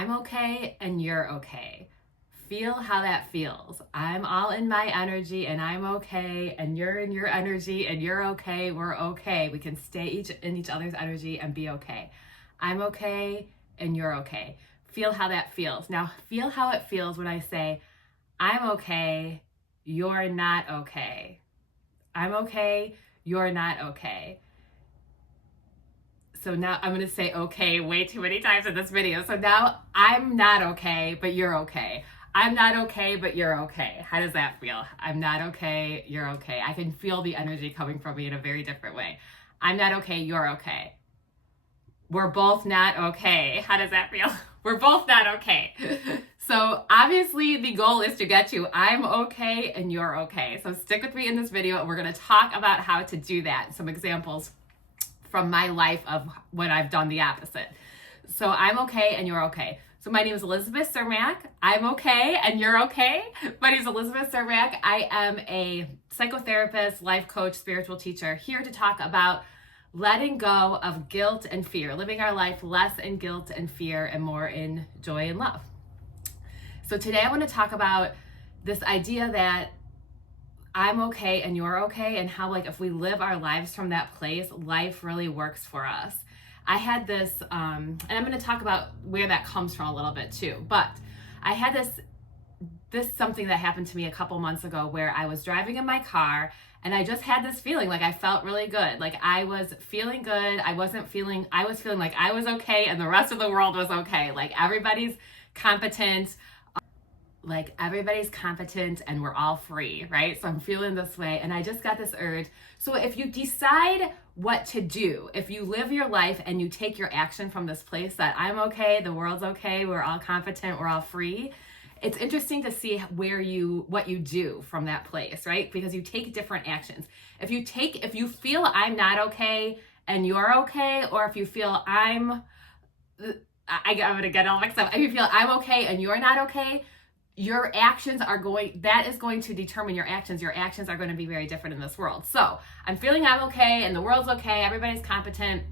I'm okay and you're okay. Feel how that feels. I'm all in my energy and I'm okay, and you're in your energy and you're okay. We're okay. We can stay in each other's energy and be okay. I'm okay and you're okay. Feel how that feels. Now, feel how it feels when I say, I'm okay, you're not okay. I'm okay, you're not okay. So now I'm going to say okay way too many times in this video. So now I'm not okay, but you're okay. I'm not okay, but you're okay. How does that feel? I'm not okay, you're okay. I can feel the energy coming from me in a very different way. I'm not okay, you're okay. We're both not okay. How does that feel? We're both not okay. So obviously the goal is to get to I'm okay and you're okay. So stick with me in this video and we're going to talk about how to do that. Some examples from my life of when I've done the opposite. So I'm okay and you're okay. So my name is Elizabeth Cermak. I'm okay and you're okay. My name is Elizabeth Cermak. I am a psychotherapist, life coach, spiritual teacher, here to talk about letting go of guilt and fear, living our life less in guilt and fear and more in joy and love. So today I want to talk about this idea that I'm okay and you're okay, and how like if we live our lives from that place, life really works for us. I had this, and I'm going to talk about where that comes from a little bit too, but I had this something that happened to me a couple months ago where I was driving in my car and I just had this feeling like I felt really good. Like I was feeling good. I was feeling like I was okay and the rest of the world was okay. Like everybody's competent. And we're all free, right? So I'm feeling this way and I just got this urge. So if you decide what to do, if you live your life and you take your action from this place that I'm okay, the world's okay, we're all competent, we're all free, it's interesting to see what you do from that place, right? Because you take different actions. If you feel I'm not okay and you're okay, or if you feel I'm gonna get all mixed up. If you feel I'm okay and you're not okay, your actions that is going to determine your actions. Your actions are going to be very different in this world. So I'm feeling I'm okay and the world's okay, everybody's competent.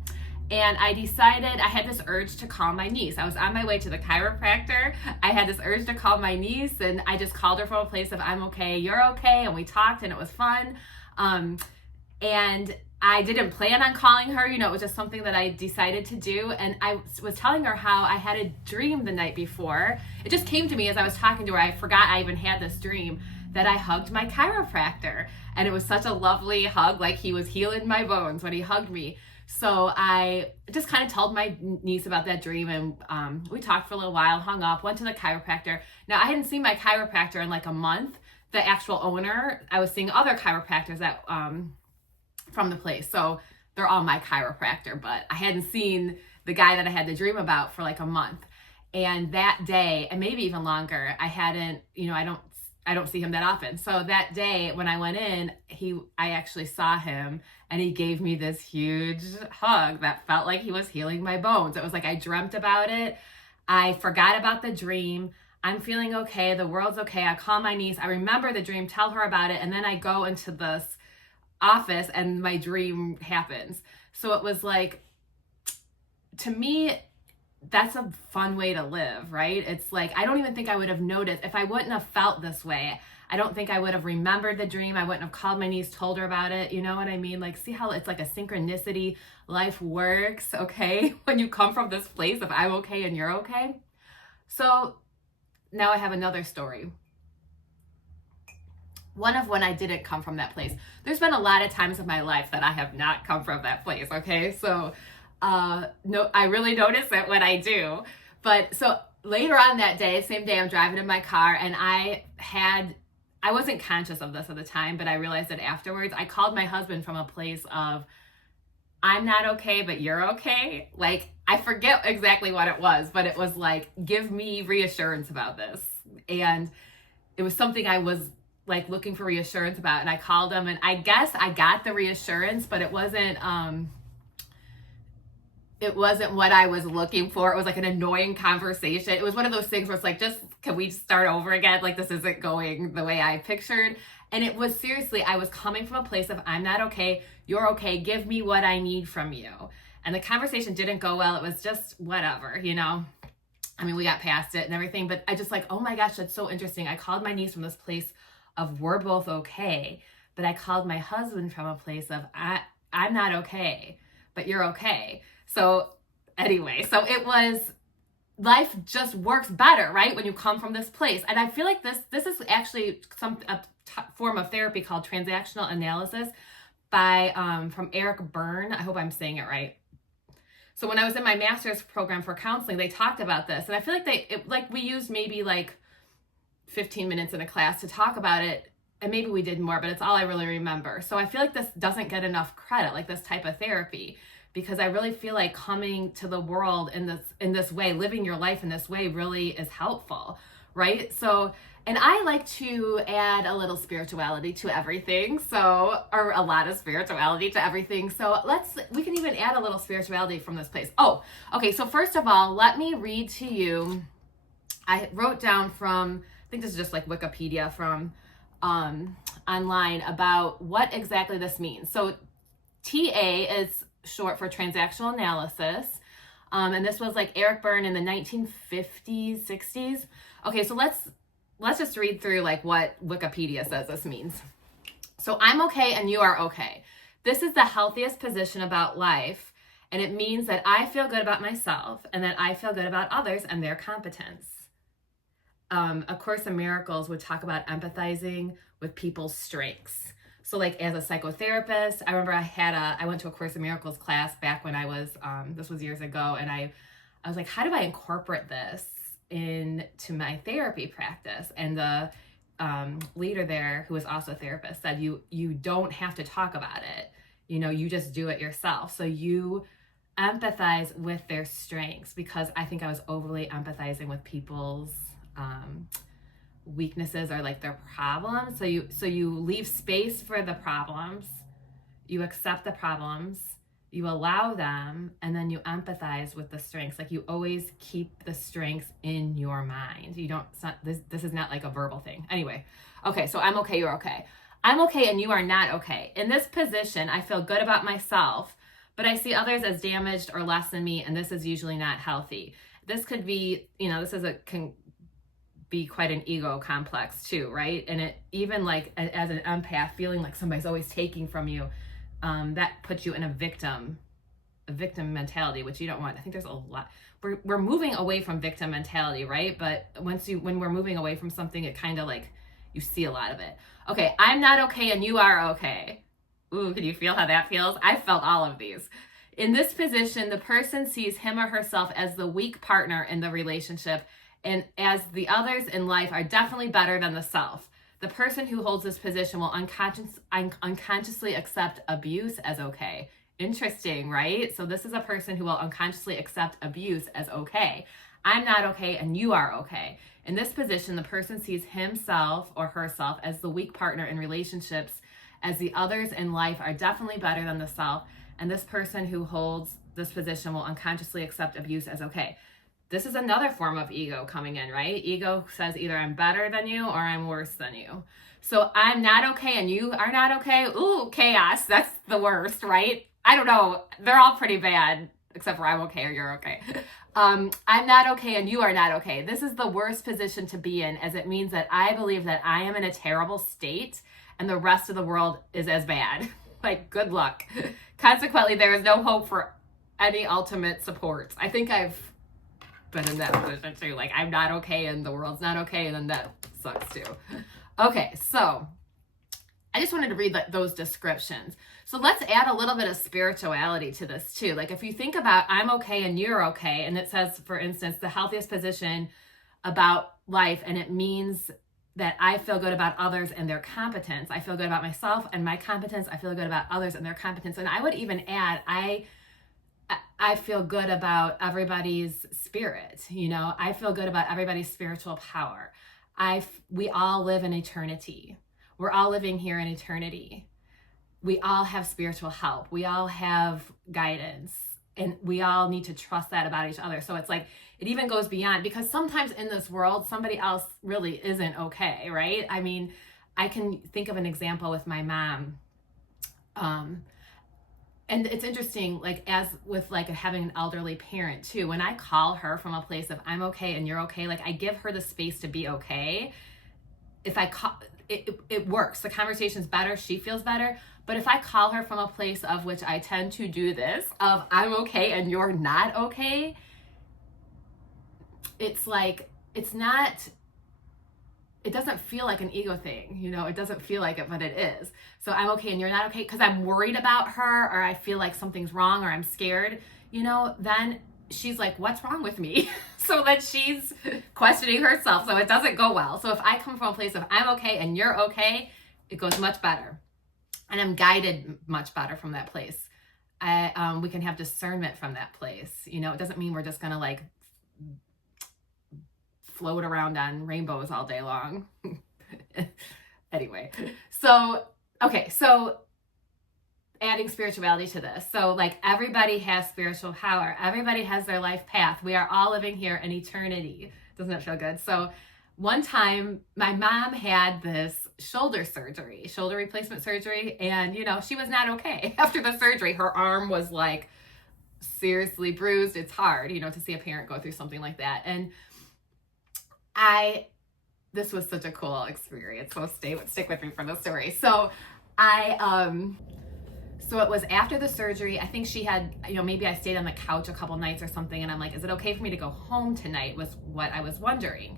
And I decided, I had this urge to call my niece. I was on my way to the chiropractor. I had this urge to call my niece and I just called her from a place of I'm okay, you're okay. And we talked and it was fun. And I didn't plan on calling her, it was just something that I decided to do. And I was telling her how I had a dream the night before. It just came to me as I was talking to her. I forgot I even had this dream that I hugged my chiropractor. And it was such a lovely hug, like he was healing my bones when he hugged me. So I just kind of told my niece about that dream and we talked for a little while, hung up, went to the chiropractor. Now I hadn't seen my chiropractor in like a month, the actual owner. I was seeing other chiropractors that from the place. So they're all my chiropractor, but I hadn't seen the guy that I had the dream about for like a month. And that day, and maybe even longer, I don't see him that often. So that day when I went in, I actually saw him and he gave me this huge hug that felt like he was healing my bones. It was like I dreamt about it. I forgot about the dream. I'm feeling okay. The world's okay. I call my niece. I remember the dream, tell her about it. And then I go into this office and my dream happens. So it was like, to me, that's a fun way to live, right? It's like, I don't even think I would have noticed if I wouldn't have felt this way. I don't think I would have remembered the dream. I wouldn't have called my niece, told her about it. You know what I mean? Like, see how it's like a synchronicity. Life works, okay? When you come from this place of I'm okay and you're okay. So now I have another story. One of when I didn't come from that place. There's been a lot of times in my life that I have not come from that place, okay? So no, I really notice it when I do. But so later on that day, same day, I'm driving in my car and I wasn't conscious of this at the time, but I realized it afterwards. I called my husband from a place of I'm not okay, but you're okay. Like, I forget exactly what it was, but it was like, give me reassurance about this. And it was something I was like looking for reassurance about. And I called him and I guess I got the reassurance, but it wasn't what I was looking for. It was like an annoying conversation. It was one of those things where it's like, can we start over again? Like, this isn't going the way I pictured. And it was seriously, I was coming from a place of I'm not okay, you're okay, give me what I need from you. And the conversation didn't go well. It was just whatever, I mean, we got past it and everything, but I just like, oh my gosh, that's so interesting. I called my niece from this place of we're both okay, but I called my husband from a place of I'm not okay, but you're okay. So anyway, so it was, life just works better, right? When you come from this place. And I feel like this is actually form of therapy called transactional analysis by from Eric Berne. I hope I'm saying it right. So when I was in my master's program for counseling, they talked about this, and I feel like we used maybe like 15 minutes in a class to talk about it, and maybe we did more, but it's all I really remember. So I feel like this doesn't get enough credit, like this type of therapy, because I really feel like coming to the world in this way, living your life in this way really is helpful, right? So, and I like to add a little spirituality to everything. So, or a lot of spirituality to everything. So we can even add a little spirituality from this place. Oh, okay. So first of all, let me read to you. I wrote down from, I think this is just like Wikipedia from online about what exactly this means. So TA is short for transactional analysis. And this was like Eric Berne in the 1950s, 60s. Okay, so let's just read through like what Wikipedia says this means. So I'm okay and you are okay. This is the healthiest position about life, and it means that I feel good about myself and that I feel good about others and their competence. A Course in Miracles would talk about empathizing with people's strengths. So like as a psychotherapist, I remember I went to a Course in Miracles class back when I was, this was years ago, and I was like, how do I incorporate this into my therapy practice? And the leader there, who was also a therapist, said you don't have to talk about it. You just do it yourself. So you empathize with their strengths, because I think I was overly empathizing with people's weaknesses or like their problems. So you leave space for the problems, you accept the problems, you allow them, and then you empathize with the strengths. Like you always keep the strengths in your mind. This is not like a verbal thing. Anyway, okay, so I'm okay, you're okay. I'm okay and you are not okay. In this position, I feel good about myself, but I see others as damaged or less than me, and this is usually not healthy. This could be, can be quite an ego complex too, right? And it even like as an empath, feeling like somebody's always taking from you, that puts you in a victim mentality, which you don't want. I think there's a lot. We're moving away from victim mentality, right? But when we're moving away from something, it kind of like you see a lot of it. Okay, I'm not okay and you are okay. Ooh, can you feel how that feels? I felt all of these. In this position, the person sees him or herself as the weak partner in the relationship, and as the others in life are definitely better than the self. The person who holds this position will unconsciously accept abuse as okay. Interesting, right? So this is a person who will unconsciously accept abuse as okay. I'm not okay and you are okay. In this position, the person sees himself or herself as the weak partner in relationships, as the others in life are definitely better than the self, and this person who holds this position will unconsciously accept abuse as okay. This is another form of ego coming in, right? Ego says either I'm better than you or I'm worse than you. So I'm not okay and you are not okay. Ooh, chaos. That's the worst, right? I don't know. They're all pretty bad, except for I'm okay or you're okay. I'm not okay and you are not okay. This is the worst position to be in, as it means that I believe that I am in a terrible state and the rest of the world is as bad. Like, good luck. Consequently, there is no hope for any ultimate support. I think I've been in that position too. Like, I'm not okay and the world's not okay, and then that sucks too. Okay, so I just wanted to read those descriptions. So let's add a little bit of spirituality to this too. Like, if you think about I'm okay and you're okay, and it says, for instance, the healthiest position about life, and it means that I feel good about others and their competence. I feel good about myself and my competence. I feel good about others and their competence. And I would even add, I feel good about everybody's spirit. I feel good about everybody's spiritual power. We all live in eternity. We're all living here in eternity. We all have spiritual help. We all have guidance, and we all need to trust that about each other. So it's like, it even goes beyond, because sometimes in this world, somebody else really isn't okay, right? I mean, I can think of an example with my mom. and it's interesting, like as with like having an elderly parent too, when I call her from a place of I'm okay and you're okay, like I give her the space to be okay. If I call it works, the conversation's better, she feels better. But if I call her from a place of, which I tend to do this, of I'm okay and you're not okay, it's like, it's not, it doesn't feel like an ego thing, you know, it doesn't feel like it, but it is. So I'm okay and you're not okay because I'm worried about her, or I feel like something's wrong, or I'm scared, you know, then she's like, what's wrong with me? So that she's questioning herself. So it doesn't go well. So if I come from a place of I'm okay and you're okay, it goes much better. And I'm guided much better from that place. We can have discernment from that place. You know, it doesn't mean we're just going to like float around on rainbows all day long. Anyway, so, okay, so adding spirituality to this. So like everybody has spiritual power. Everybody has their life path. We are all living here in eternity. Doesn't that feel good? So one time my mom had this shoulder replacement surgery. And, you know, she was not okay after the surgery. Her arm was like seriously bruised. It's hard, you know, to see a parent go through something like that. And this was such a cool experience. So stick with me for the story. So so it was after the surgery. I think she had, you know, maybe I stayed on the couch a couple nights or something. And I'm like, is it okay for me to go home tonight? Was what I was wondering.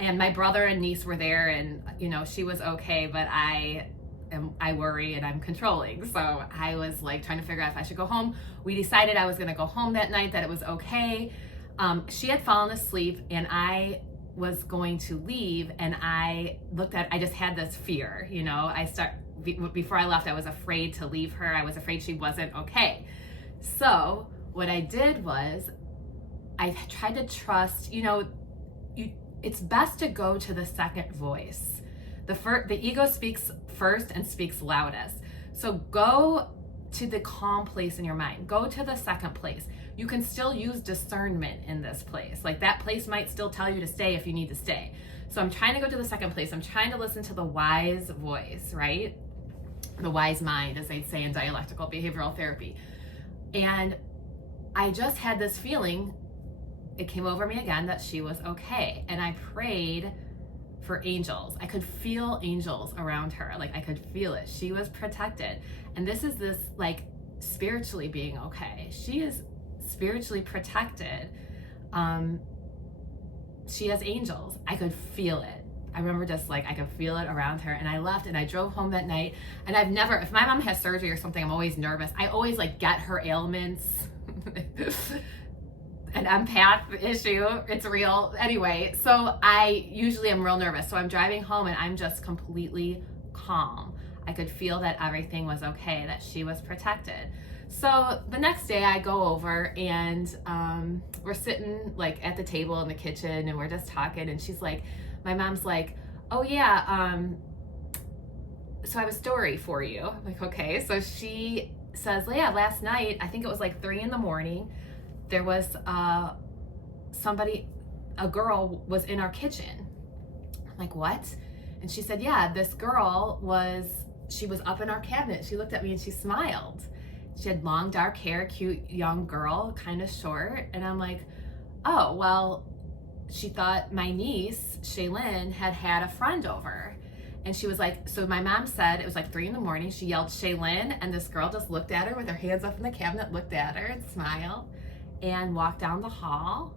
And my brother and niece were there, and, you know, she was okay, but I worry and I'm controlling. So I was like trying to figure out if I should go home. We decided I was going to go home that night, that it was okay. She had fallen asleep and I was going to leave, and I just had this fear, you know, before I left, I was afraid to leave her. I was afraid she wasn't okay. So what I did was I tried to trust, you know, it's best to go to the second voice. The ego speaks first and speaks loudest. So go to the calm place in your mind. Go to the second place. You can still use discernment in this place. Like that place might still tell you to stay if you need to stay. So I'm trying to go to the second place. I'm trying to listen to the wise voice, right? The wise mind, as they'd say in dialectical behavioral therapy. And I just had this feeling, it came over me again, that she was okay. And I prayed for angels. I could feel angels around her. Like I could feel it. She was protected. And this like spiritually being okay. She is spiritually protected. She has angels. I could feel it. I remember just like I could feel it around her, and I left and I drove home that night. And I've never, if my mom has surgery or something, I'm always nervous. I always like get her ailments. An empath issue, it's real. Anyway, so I usually am real nervous. So I'm driving home and I'm just completely calm. I could feel that everything was okay, that she was protected. So the next day I go over and we're sitting like at the table in the kitchen and we're just talking, and she's like, my mom's like, oh yeah, so I have a story for you. I'm like, okay. So she says, yeah, last night, I think it was like 3 a.m, there was a girl was in our kitchen. I'm like, what? And she said, yeah, this girl she was up in our cabinet. She looked at me and she smiled. She had long dark hair, cute young girl, kind of short. And I'm like, oh, well, she thought my niece, Shaylin, had a friend over. And she was like, so my mom said, it was like 3 a.m, she yelled, Shaylin, and this girl just looked at her with her hands up in the cabinet, looked at her and smiled and walked down the hall.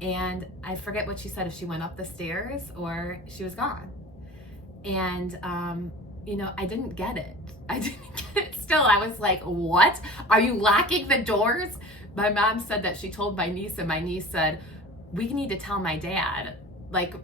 And I forget what she said, if she went up the stairs or she was gone. And, you know, I didn't get it. Still, I was like, what? Are you locking the doors? My mom said that she told my niece, and my niece said, we need to tell my dad. Like,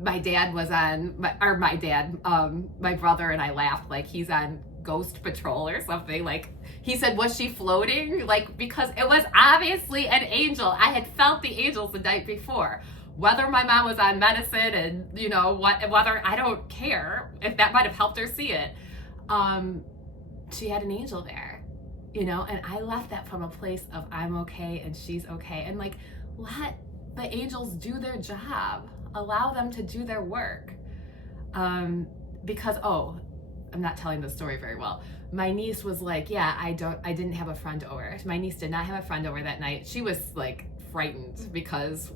my dad was on, my brother and I laughed, like he's on ghost patrol or something. Like, he said, was she floating? Like, because it was obviously an angel. I had felt the angels the night before. Whether my mom was on medicine and, you know, whether, I don't care if that might have helped her see it. She had an angel there, you know, and I left that from a place of I'm okay and she's okay. And like, let the angels do their job. Allow them to do their work. Because, I'm not telling the story very well. My niece was like, yeah, I didn't have a friend over. My niece did not have a friend over that night. She was like frightened because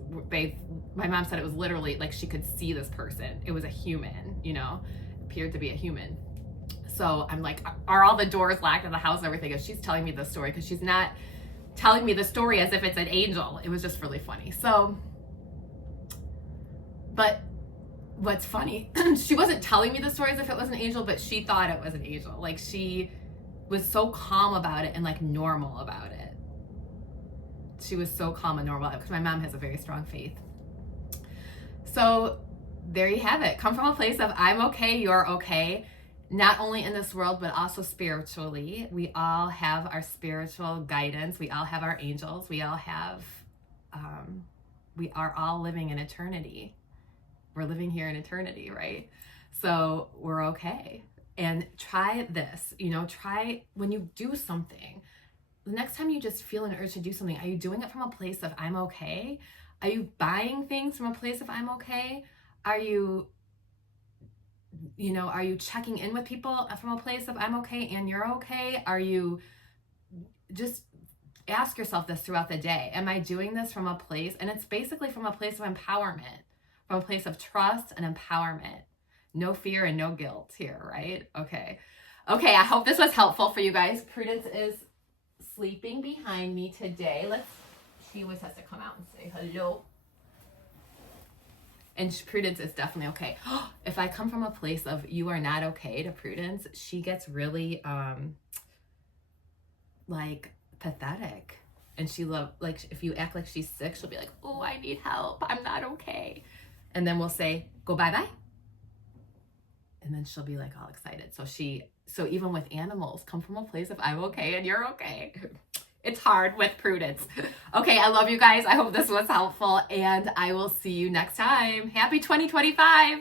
my mom said it was literally like she could see this person. It was a human, you know, appeared to be a human. So I'm like, are all the doors locked in the house and everything? And she's telling me the story because she's not telling me the story as if it's an angel. It was just really funny. So, but what's funny, she wasn't telling me the story as if it was an angel, but she thought it was an angel. Like she was so calm about it and like normal about it. She was so calm and normal because my mom has a very strong faith. So there you have it. Come from a place of I'm okay, you're okay. Not only in this world, but also spiritually. We all have our spiritual guidance. We all have our angels. We all have, we are all living in eternity. We're living here in eternity, right? So we're okay. And try this, you know, try when you do something, the next time you just feel an urge to do something, are you doing it from a place of I'm okay? Are you buying things from a place of I'm okay? Are you checking in with people from a place of I'm okay and you're okay? Are you just ask yourself this throughout the day? Am I doing this from a place? And it's basically from a place of empowerment, from a place of trust and empowerment. No fear and no guilt here, right? Okay, I hope this was helpful for you guys. Prudence is sleeping behind me today. She always has to come out and say hello. And Prudence is definitely okay. If I come from a place of you are not okay to Prudence, she gets really like pathetic. And she like if you act like she's sick, she'll be like, oh, I need help. I'm not okay. And then we'll say, go bye-bye. And then she'll be like all excited. So even with animals, come from a place of I'm okay and you're okay. It's hard with Prudence. Okay, I love you guys. I hope this was helpful and I will see you next time. Happy 2025.